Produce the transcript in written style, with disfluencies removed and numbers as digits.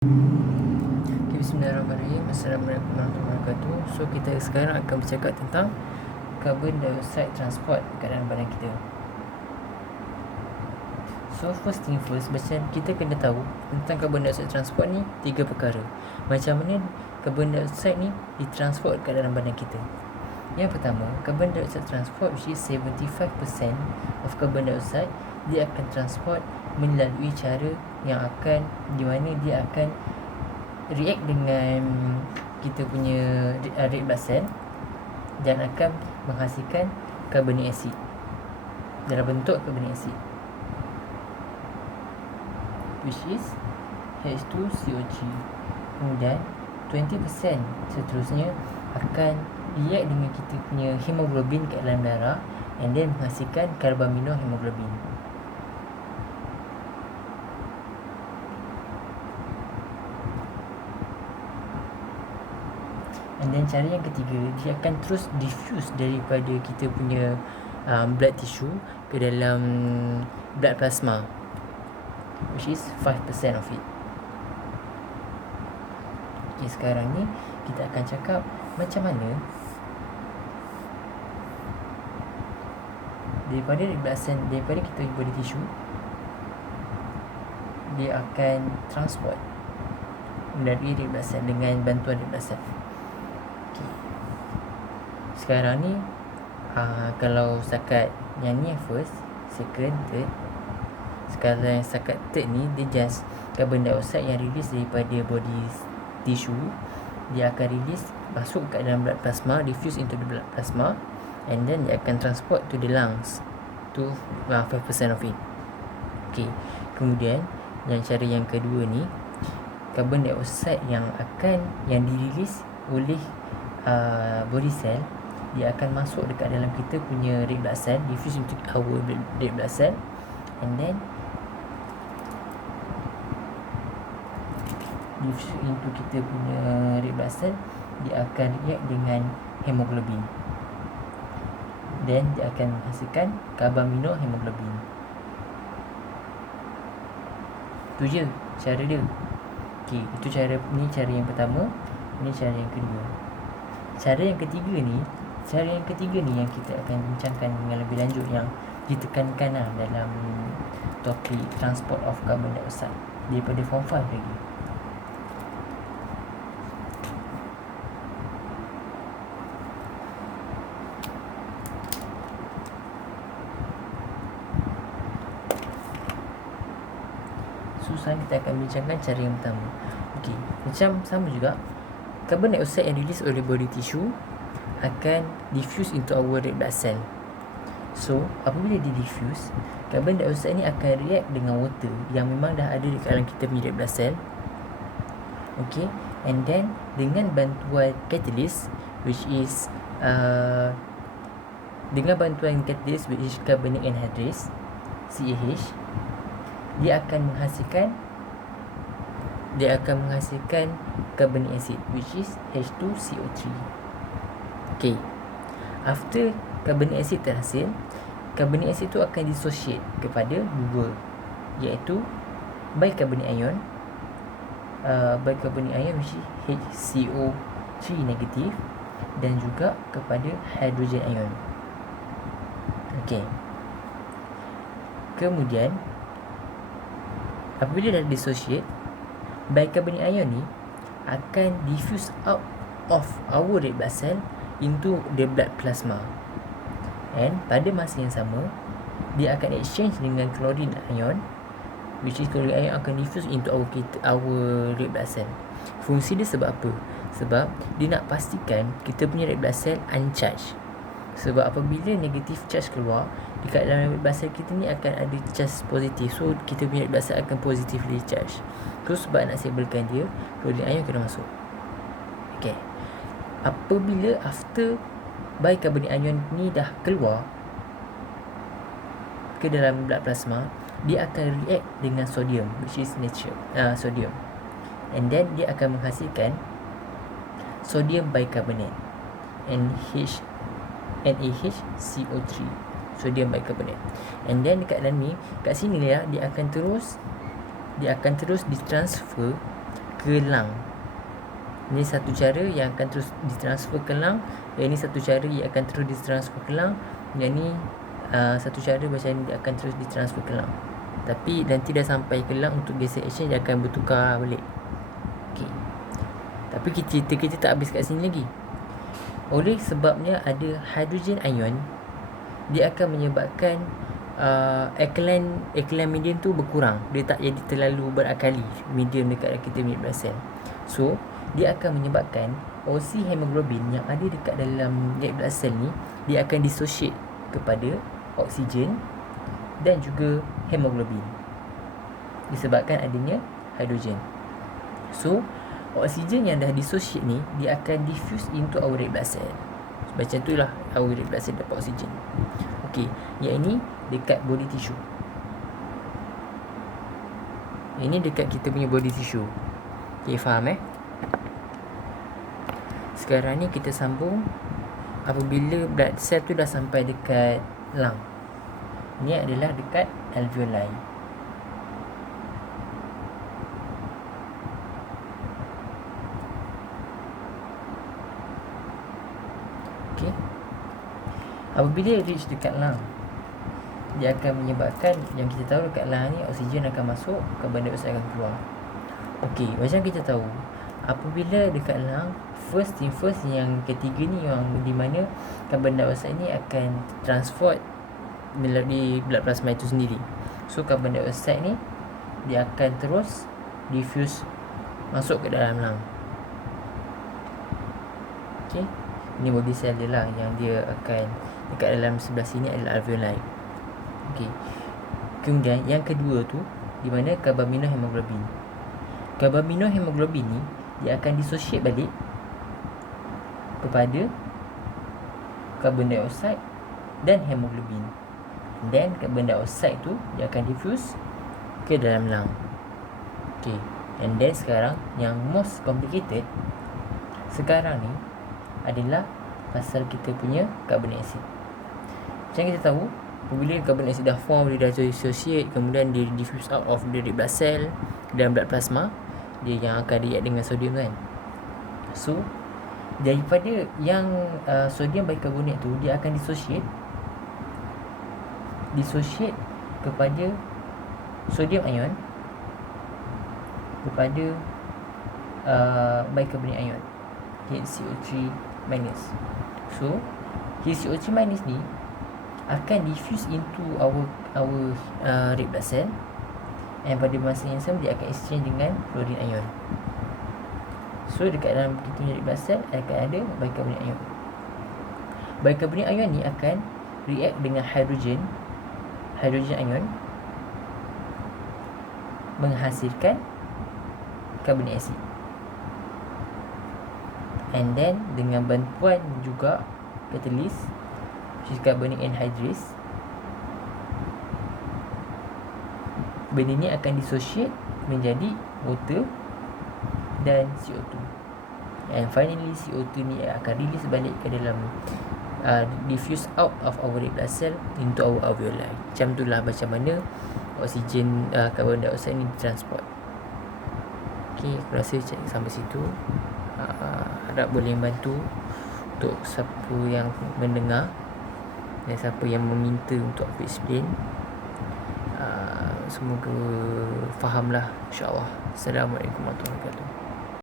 Okay, Bismillahirrahmanirrahim. Assalamualaikum warahmatullahi wabarakatuh. So kita sekarang akan bercakap tentang carbon dioxide transport kat dalam badan kita. So first thing first, macam kita kena tahu tentang carbon dioxide transport ni 3 perkara. Macam mana carbon dioxide ni ditransport kat dalam badan kita. Yang pertama, carbon dioxide transport, which is 75% of carbon dioxide, dia akan transport melalui cara yang akan, di mana dia akan react dengan kita punya red blood cell dan akan menghasilkan carbonic acid dalam bentuk carbonic acid, which is H2CO3. Kemudian 20% seterusnya akan react dengan kita punya hemoglobin kat dalam darah and then menghasilkan karbaminohemoglobin. And then cara yang ketiga, dia akan terus diffuse daripada kita punya blood tissue ke dalam blood plasma, which is 5% of it. Okay, sekarang ni kita akan cakap macam mana daripada red blood cell, daripada kita body tissue, dia akan transport melalui red blood cell dengan bantuan red blood cell. Sekarang ni kalau setakat yang ni first, second, third. Sekarang yang setakat third ni, dia just carbon dioxide yang release daripada body tissue. Dia akan release, masuk kat dalam blood plasma, diffuse into the blood plasma, and then dia akan transport to the lungs, to 5% of it. Okay. Kemudian yang cara yang kedua ni, carbon dioxide yang dirilis oleh body cell, dia akan masuk dekat dalam kita punya red blood cell, diffuse into our red blood cell, and then diffuse into kita punya red blood cell, dia akan react dengan hemoglobin, then dia akan menghasilkan karbaminohemoglobin. Tu je cara dia. Okay, itu cara ni, cara yang pertama. Ini cara yang kedua. Cara yang ketiga ni yang kita akan bincangkan dengan lebih lanjut, yang ditekankan dalam topik transport of carbon dioxide daripada form 5 lagi. So sekarang kita akan bincangkan cara yang pertama. Okay, macam sama juga, carbon dioxide yang release oleh body tissue akan diffuse into our red blood cell. So apabila dia diffuse, carbon dioxide ni akan react dengan water yang memang dah ada di dalam kita punya red blood cell. Okay, and then dengan bantuan catalyst, which is carbonic anhydrase, CAH, dia akan menghasilkan carbonic acid, which is H2CO3. Okay, after carbonic acid terhasil, carbonic acid tu akan dissociate kepada dua, iaitu bicarbonate ion, which is HCO3 negatif, dan juga kepada hydrogen ion. Okay, kemudian apabila dah dissociate, bicarbonate ion ni akan diffuse out of our red blood cell into the blood plasma, and pada masa yang sama dia akan exchange dengan chlorine ion, which is chlorine ion akan diffuse into our red blood cell. Fungsi dia sebab apa? Sebab dia nak pastikan kita punya red blood cell uncharged. Sebab apabila negative charge keluar, dekat dalam red blood cell kita ni akan ada charge positif. So kita punya red blood cell akan positively charged. Terus sebab nak stablekan dia, chlorine ion kena masuk. Okay, apabila after bicarbonate ion ni dah keluar ke dalam blood plasma, dia akan react dengan sodium, which is sodium, and then dia akan menghasilkan sodium bicarbonate, NaHCO3, sodium bicarbonate. And then dekat dalam ni, kat sini lah dia akan terus ditransfer ke lung. Ini satu cara yang akan terus ditransfer ke lung. Yang ini satu cara yang akan terus ditransfer ke lung. Yang ni satu cara macam ni dia akan terus ditransfer ke lung. Tapi nanti dah sampai ke lung untuk gas exchange, dia akan bertukar balik. Okay. Tapi cerita kita tak habis kat sini lagi. Oleh sebabnya ada hydrogen ion, dia akan menyebabkan alkaline medium tu berkurang. Dia tak jadi terlalu berakali medium dekat kita punya blood cell. So dia akan menyebabkan oxyhemoglobin yang ada dekat dalam red blood cell ni, dia akan dissociate kepada oksigen dan juga hemoglobin disebabkan adanya hidrogen. So oksigen yang dah dissociate ni, dia akan diffuse into our red blood cell. Macam tu lah our red blood cell dapat oksigen. Okey, yang ini dekat body tissue. Ini dekat kita punya body tissue. Okey, faham Sekarang ni kita sambung apabila blood cell tu dah sampai dekat lung. Ini adalah dekat alveoli. Okey. Apabila reach dekat lung, dia akan menyebabkan, yang kita tahu dekat lung ni oksigen akan masuk, karbon dioksida akan keluar. Okey, macam kita tahu, apabila dekat lung, first yang ketiga ni, yang di mana karbon dioksida ni akan transport melalui blood plasma itu sendiri. So karbon dioksida ni dia akan terus diffuse masuk ke dalam lung. Okey, ini body cell dia lah, yang dia akan dekat dalam sebelah sini adalah alveoli. Okey. Kemudian yang kedua tu di mana karbaminohemoglobin. Karbaminohemoglobin ni dia akan dissociate balik kepada karbon dioksida dan hemoglobin. Dan karbon dioksida tu dia akan diffuse ke dalam lung. Okay. And then sekarang yang most complicated sekarang ni adalah pasal kita punya carbonic acid. Macam kita tahu, apabila carbonic acid dah form, dia dah dissociate, kemudian dia diffuse out of the red blood cell dalam blood plasma, dia yang akan react dengan sodium kan. So daripada yang sodium bicarbonate tu, dia akan dissociate kepada sodium ion kepada bicarbonate ion, HCO3 minus. So HCO3 minus ni akan diffuse into our red blood cell, and pada masa yang sama dia akan exchange dengan fluorine ion. So dekat dalam kita punya red blood cell akan ada bicarbonate ion. Bicarbonate ion ni akan react dengan hydrogen ion menghasilkan carbonic acid. And then dengan bantuan juga catalyst, which is carbonic anhydrase, benda ni akan dissociate menjadi water dan CO2. And finally CO2 ni akan release balik ke dalam diffuse out of our red blood cell into our alveoli. Macam itulah macam mana oksigen carbon dioksida ni ditransport. Okay, aku rasa sampai situ. Harap boleh membantu untuk siapa yang mendengar dan siapa yang meminta untuk aku explain. Semoga fahamlah, insyaAllah. Assalamualaikum warahmatullahi wabarakatuh.